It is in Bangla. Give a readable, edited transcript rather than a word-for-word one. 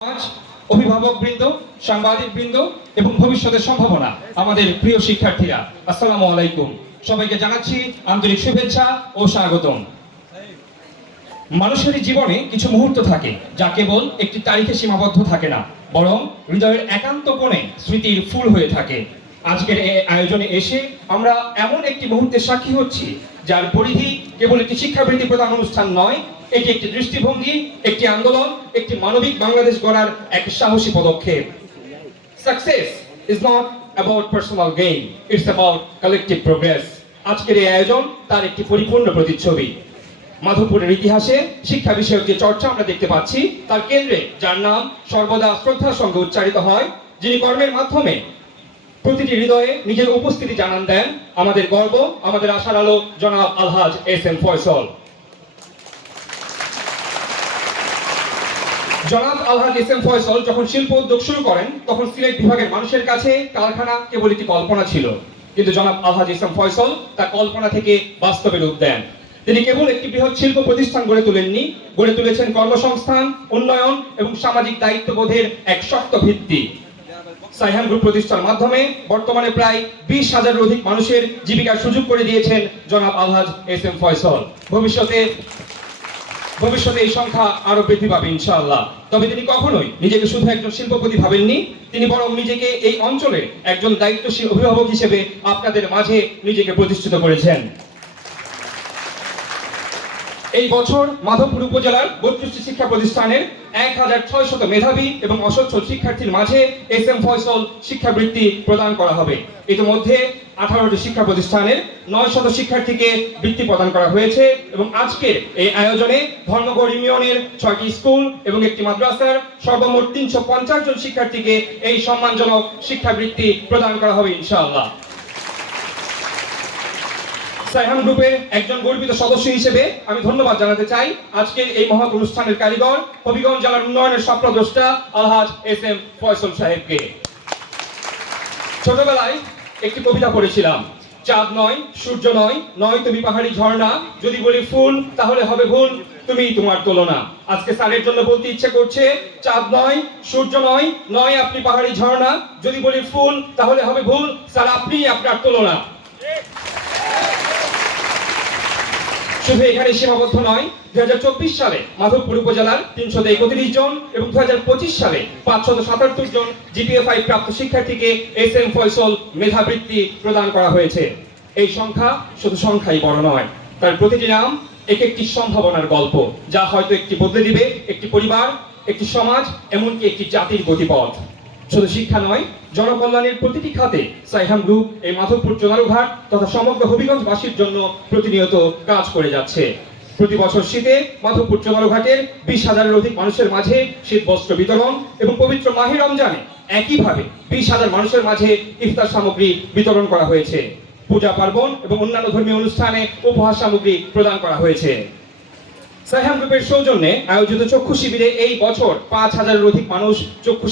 আজ অভিভাবকবৃন্দ, সাংবাদিকবৃন্দ এবং ভবিষ্যতের সম্ভাবনা আমাদের প্রিয় শিক্ষার্থীরা, আসসালামু আলাইকুম। সবাইকে জানাচ্ছি আন্তরিক শুভেচ্ছা ও স্বাগতম। মানুষের জীবনে কিছু মুহূর্ত থাকে যা কেবল একটি তারিখে সীমাবদ্ধ থাকে না, বরং হৃদয়ের একান্ত কোণে স্মৃতির ফুল হয়ে থাকে। আজকের এই আয়োজনে এসে আমরা এমন একটি মুহূর্তের সাক্ষী হচ্ছি যার পরিধি কেবল একটি শিক্ষাবৃত্তি প্রদান অনুষ্ঠান নয়, এটি একটি দৃষ্টিভঙ্গি, একটি আন্দোলন, একটি মানবিক বাংলাদেশ গড়ার এক সাহসী পদক্ষেপ। Success is not about personal gain, it's about collective progress. আজকের এই আয়োজন তার একটি পরিপূর্ণ প্রতিচ্ছবি। মাধবপুরের ইতিহাসে শিক্ষা বিষয়ক যে চর্চা আমরা দেখতে পাচ্ছি, তার কেন্দ্রে যার নাম সর্বদা শ্রদ্ধার সঙ্গে উচ্চারিত হয়, যিনি কর্মের মাধ্যমে প্রতিটি হৃদয়ে নিজের উপস্থিতি জানান দেন, আমাদের গর্ব, আমাদের আশার আলো জনাব আলহাজ এস এম ফয়সল। জনাব আলহাজ এস এম ফয়সল যখন শিল্প উদ্যোগ শুরু করেন, তখন সিলেট বিভাগের মানুষের কাছে কারখানা কেবল একটি কল্পনা ছিল, কিন্তু জনাব আলহাজ এস এম ফয়সল তা কল্পনা থেকে বাস্তবে রূপ দেন। তিনি কেবল একটি বৃহৎ শিল্প প্রতিষ্ঠান গড়ে তোলেননি, গড়ে তুলেছেন কর্মসংস্থান, উন্নয়ন এবং সামাজিক দায়িত্ববোধের এক শক্ত ভিত্তি। সাইহাম গ্রুপ প্রতিষ্ঠার মাধ্যমে বর্তমানে প্রায় 20,000-এর অধিক মানুষের জীবিকার সুযোগ করে দিয়েছেন জনাব আলহাজ এস এম ফয়সল। ভবিষ্যতে এই সংখ্যা আরো বৃদ্ধি পাবে ইনশাআল্লাহ। তবে তিনি কখনোই নিজেকে শুধু একজন শিল্পপতি ভাবেননি, তিনি বরং নিজেকে এই অঞ্চলের একজন দায়িত্বশীল অভিভাবক হিসেবে আপনাদের মাঝে নিজেকে প্রতিষ্ঠিত করেছেন। এই বছর মাধবপুর উপজেলার 32টি শিক্ষা প্রতিষ্ঠানের 1,600 মেধাবী এবং অসচ্ছল শিক্ষার্থীর মাঝে এস এম ফয়সল শিক্ষাবৃত্তি প্রদান করা হবে। ইতিমধ্যে 18টি শিক্ষা প্রতিষ্ঠানের 900 শিক্ষার্থীকে বৃত্তি প্রদান করা হয়েছে এবং আজকের এই আয়োজনে ধর্মগড় ইউনিয়নের 6টি স্কুল এবং একটি মাদ্রাসার সর্বমোট 350 জন শিক্ষার্থীকে এই সম্মানজনক শিক্ষাবৃত্তি প্রদান করা হবে ইনশাআল্লাহ। সাইহাম গ্রুপের একজন গর্বিত সদস্য হিসেবে আমি ধন্যবাদ জানাতে চাই আজকের এই মহৎ অনুষ্ঠানের কারিগর, হবিগঞ্জ জেলার উন্নয়নের স্বপ্নদ্রষ্টা আলহাজ এস এম ফয়সল সাহেবকে। ছোটবেলায় একটি কবিতা পড়েছিলাম, চাঁদ নয়, সূর্য নয়, নয় তুমি পাহাড়ি ঝর্ণা, যদি বলি ফুল তাহলে হবে ভুল, তুমি তোমার তুলনা। আজকে স্যারের জন্য বলতে ইচ্ছে করছে, চাঁদ নয়, সূর্য নয়, নয় আপনি পাহাড়ি ঝর্ণা, যদি বলি ফুল তাহলে হবে ভুল, স্যার আপনিই আপনার তুলনা। শুধু এখানে সীমাবদ্ধ নয়, 2024 সালে মাধবপুর উপজেলার 331 জন এবং 2025 সালে 577 জন GPA-5 প্রাপ্ত শিক্ষার্থীকে এস এম ফয়সল মেধাবৃত্তি প্রদান করা হয়েছে। এই সংখ্যা শুধু সংখ্যাই বড় নয়, তার প্রতিটি নাম এক একটি সম্ভাবনার গল্প, যা হয়তো একটি বদলে দিবে একটি পরিবার, একটি সমাজ, এমনকি একটি জাতির গতিপথ। শুধু শিক্ষা নয়, জনকল্যাণের প্রতিটি খাতে সাইহাম গ্রুপ এই মাধবপুর চোনারুঘাট তথা সমগ্র হবিগঞ্জবাসীর জন্য প্রতিনিয়ত কাজ করে যাচ্ছে। প্রতি বছর শীতে মাধবপুর চোনারুঘাটের 20,000-এর অধিক মানুষের মাঝে শীত বস্ত্র বিতরণ এবং পবিত্র মাহে রমজানে একইভাবে 20,000 মানুষের মাঝে ইফতার সামগ্রী বিতরণ করা হয়েছে। পূজা পার্বণ এবং অন্যান্য ধর্মীয় অনুষ্ঠানে উপহার সামগ্রী প্রদান করা হয়েছে। সাইহাম গ্রুপের সৌজন্যে আয়োজিত চক্ষু শিবিরে এই বছর 5,000-এর অধিক মানুষ চক্ষু